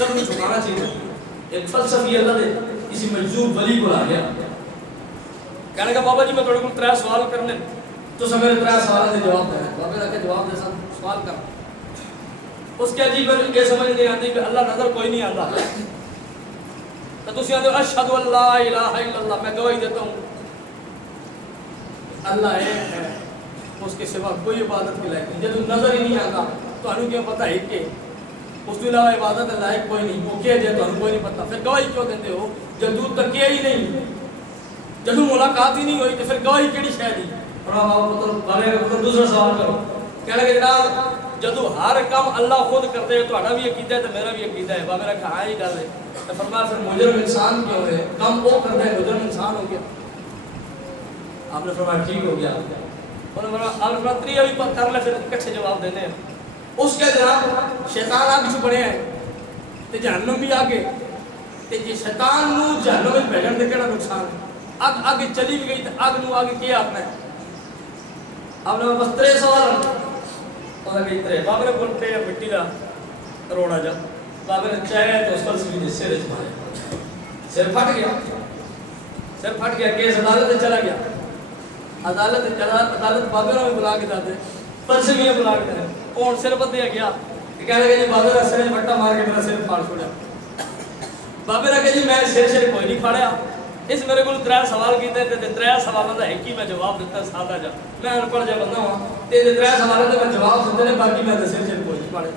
سر میں جھکانا چاہیے. ایک فلسفی اللہ دے کسی مجذوب ولی کو آ گیا کہنے کا بابا جی میں تھوڑے کو 3 سوال کرنے تو سب میرے 3 سوالوں کے جواب دینا. بابا نے کہا جواب دے سب سوال کر. اس کے عجیب یہ سمجھ نہیں آتی کہ اللہ نظر کوئی نہیں آتا تو تسی آتے ہو اشہد ان لا الہ الا اللہ میں گواہی دیتا ہوں اللہ ایک ہے اس کے سوا کوئی عبادت کے لائق نہیں. جب نظر ہی نہیں آتا تو انہوں کیوں پتہ ہے کہ اس کے علاوہ عبادت لائق کوئی نہیں وہ کہہ دے تو انہوں کوئی نہیں پتہ پھر گواہی کیوں دیتے ہو جب تک کیا ہی نہیں جب ملاقات ہی نہیں ہوئی تو پھر گواہی کیڑی شے دی. اور دوسرا سوال کرو کہہ لگے جناب جدو ہر کام اللہ خود کرتے ہیں تو ہمارا بھی عقیدہ ہے تو میرا بھی عقیدہ ہے. بابا میرا کہا ہی گل ہے تو فرمایا پھر مجرم انسان کیوں ہے کام وہ کرتا ہے مجرم انسان ہو گیا. آپ نے فرمایا ٹھیک ہو گیا. آپ نے فرمایا تری ابھی کر لے پھر کچھ جواب دینے ہیں. اس کے جناب شیطان آگے چھو بڑے ہیں تو جہنم بھی آگے تو جی شیطان نو جہنم میں بھیجن دے کہنا نقصان ہے. آگ آگے چلی بھی گئی تو آگ نو آگے کیا آپنا ہے. آپ نے بس 3 سوال اور کہ 3 بابا نے بولتے ہیں مٹی کا روڑا جا بابا نے چاہے تو اس پر سیدھے سر اس مارے سر پھٹ گیا کیس عدالت چلا گیا. عدالت بابے نے بلا کے جاتے پرسے بھی بلا کے جاتے کون سر بدیا گیا کہنے لگے جی بابے نے سر بٹا مار کے میرا سر پھاڑ چھوڑا. بابے نے کہا جی میں سر کوئی نہیں پھاڑیا اس میرے کو 3 سوال کیتے تے 3 سوالوں کا ایک ہی میں جواب دیتا سادہ جا میں ان پڑھ جا بندہ ہوں تے 3 سوالوں کا میں جواب دیتے نے باقی میں سر کوئی نہیں پھاڑے.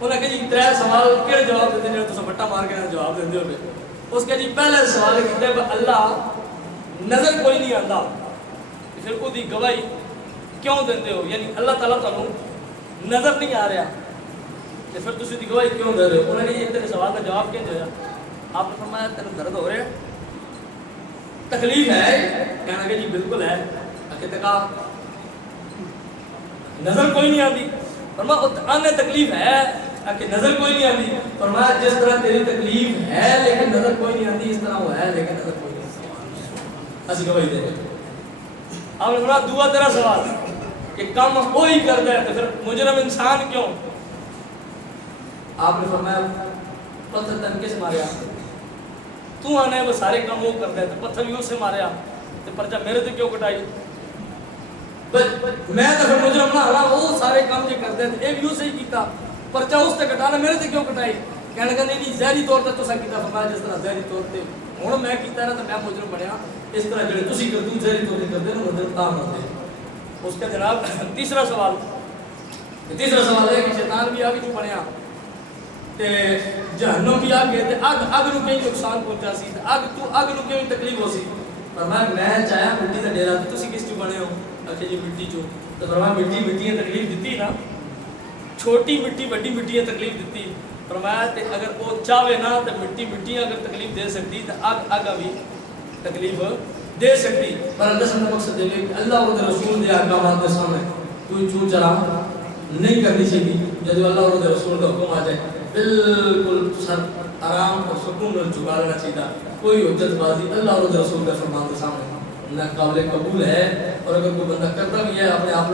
انہوں نے کہا جی 3 سوال کہڑے جواب دیتے جو تساں بٹا مار کے جواب دیندے ہو. اس کے جی پہلے سوال کیتے اللہ نظر کوئی نہیں آتا پھر وہ دی گواہی کیوں دیندے ہو یعنی اللہ تعالیٰ تانوں نظر نہیں آ رہا تو پھر تسی دی گواہی کیوں دے رہے ہو. انہوں نے یہ تیرے سوال کا جواب کیوں دیا. آپ نے فرمایا تیرے درد ہو رہے تکلیف ہے کہنا کہ جی بالکل ہے. کہا نظر کوئی نہیں آتی فرمایا آنے تکلیف ہے کہ نظر کوئی نہیں آتی. فرمایا جس طرح تیری تکلیف ہے لیکن نظر کوئی نہیں آتی اس طرح وہ ہے لیکن نظر کوئی نہیں آتی. اسی گواہی دے رہے. آپ نے فرمایا دعا تیرا سوال کہ کام وہی کرتا ہے تو پھر مجرم انسان کیوں. آپ نے فرمایا پتھر تنکے سے ماریا تو آنے وہ سارے کام وہ کرتا ہے تو پتھر بھی اس سے ماریا تو پرچہ میرے تو کیوں کٹائی. میں تو پھر مجرم نہ ہلا وہ سارے کام جو کرتے ہیں ایک یوں سے ہی کیتا پرچہ اس سے کٹانا میرے تو کیوں کٹائی. کہنے کا نہیں زہری طور پر تو سا کیتا. فرمایا جس طرح زہری طور پہ ہوں میں کیتا نا تو میں مجرم بنیا اس طرح جڑے تسی کرتے زہری طور پہ کرتے نا مجرم تاں ہوتے. اس کا جناب تیسرا سوال ہے کہ شیطان بھی آگے کیوں بنیا تے جہنم بھی آگے تے اگ نو کہیں نقصان پہنچا سی اگ نو کہیں تکلیف ہو سی. فرمایا میں چاہیا مٹی دا ڈیرا تے تسی کس چوں بنے ہو. اچھا جی مٹی چوں. تو فرمایا مٹی تکلیف دیتی نا چھوٹی مٹی بڑی مٹی تکلیف دیتی. فرمایا تے اگر وہ چاہے نا تو مٹی اگر تکلیف دے سکتی تو اگ بھی تکلیف دے سکتی. پر اللہ سے مقصد ہے کہ اللہ اور رسول دے احکامات کے سامنے کوئی چون چرا نہیں کرنی چاہیے. جب اللہ اور رسول کا حکم آ جائے بالکل سر آرام اور سکون میں جھکا لینا چاہیے. کوئی حجت بازی اللہ اور رسول کے فرمان کے سامنے نہ قابل قبول ہے. اور اگر کوئی بندہ کرتا بھی ہے اپنے آپ